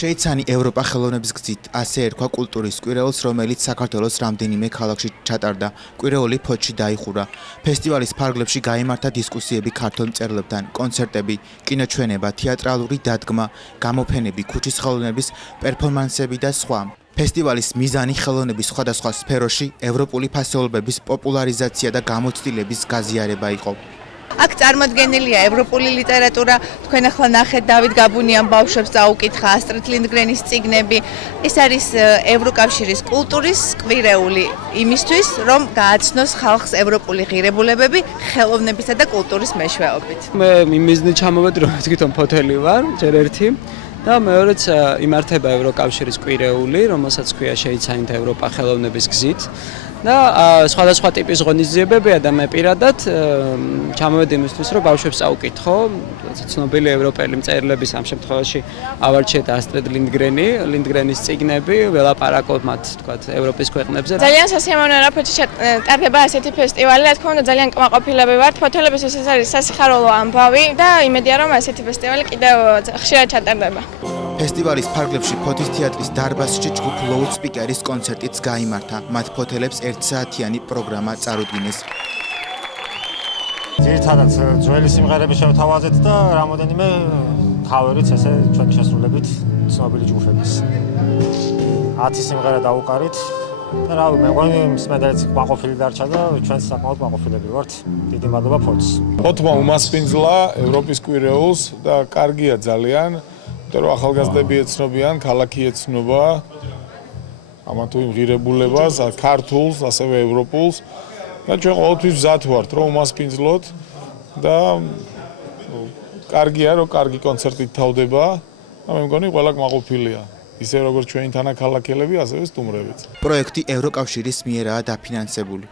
შეიცანი ევროპა ხელოვნების გზით, ასე ერქვა კულტურის კვირეულს, რომელიც საქართველოს რამდენიმე ქალაქში ჩატარდა. კვირეული ფოთში დაიხურა. ფესტივალის ფარგლებში გაიმართა დისკუსიები ქართველ მწერლებთან, კონცერტები, კინოჩვენება, თეატრალური დადგმა, გამოფენები, ქუჩის ხელოვნების პერფორმანსები და სხვა. ფესტივალის მიზანი ხელოვნების სხვადასხვა სფეროში ევროპული ფასეულობების პოპულარიზაცია და გამოცდილების გაზიარება იყო. აქ წარმოდგენილია ევროპული ლიტერატურა, თქვენ ახლა ნახეთ დავით გაბუნიან ბავშვებს წაუკითხა ასტრიდ ლინდგრენის წიგნები. ეს არის ევროკავშირის კულტურის კვირეული იმისთვის, რომ გააცნოს ხალხს ევროპული ღირებულებები ხელოვნებისა და კულტურის მეშვეობით. მე იმიზნით ჩამოვედი, რომ თვითონ ფოთელი ვარ, ჯერ ერთი და მეორეც იმართება ევროკავშირის კვირეული, რომელსაც ქვია შეიცანით ევროპა ხელოვნების გზით. და სხვადასხვა ტიპის ღონისძიებებია და მე პირადად ჩამოვედი იმისთვის, რომ ბავშვებს წაუკითხო ცნობილი ევროპელი მწერლების ამ შემთხვევაში ავარჩიეთ ასტრიდ ლინდგრენის წიგნები, ველაპარაკოთ მათ, თქვათ, ევროპის ქვეყნებზე. ძალიან სასიამოვნო არაფერი ტარდება ასეთი ფესტივალი, რა თქმა უნდა, ძალიან კმაყოფილები ვართ. ფოთელების ეს არის სასიხარულო ამბავი და იმედია, რომ ასეთი ფესტივალი კიდევ ხშირად ჩატარდება. ფესტივალის ფარგლებში ფოთის თეატრის დარბაზში ჯგუფ ლოუდსპიკერის კონცერტიც გაიმართა. მათ ფოთელებს 1 საათიანი პროგრამა წარუდგინეს. ძირითადად ძველი სიმღერები შევთავაზეთ და რამოდენიმე ქავერიც ესე ჩვენი შესრულებით ცნობილი ჯგუფების. 10 სიმღერა დაუყარით და რა მე მგონი მსმენელიც კმაყოფილი დარჩა და ჩვენც საკმაოდ კმაყოფილები ვართ. დიდი მადლობა ფოთს. ფოთმა უმასპინძლა ევროპის კვირეულს და კარგია ძალიან. იმიტომ რომ ახალგაზრდები ეცნობიან, ქალაქი ეცნობა ამა თუ იმ ღირებულებას, ქართულს, ასევე ევროპულს და ჩვენ ყოველთვის მზად ვართ, რომ უმასპინძლოთ და კარგია, რომ კარგი კონცერტი თავდება და მე მგონი ყველა კმაყოფილია. ისე როგორც ჩვენი თანაქალაქელები, ასევე სტუმრებიც. პროექტი ევროკავშირის მიერაა დაფინანსებული.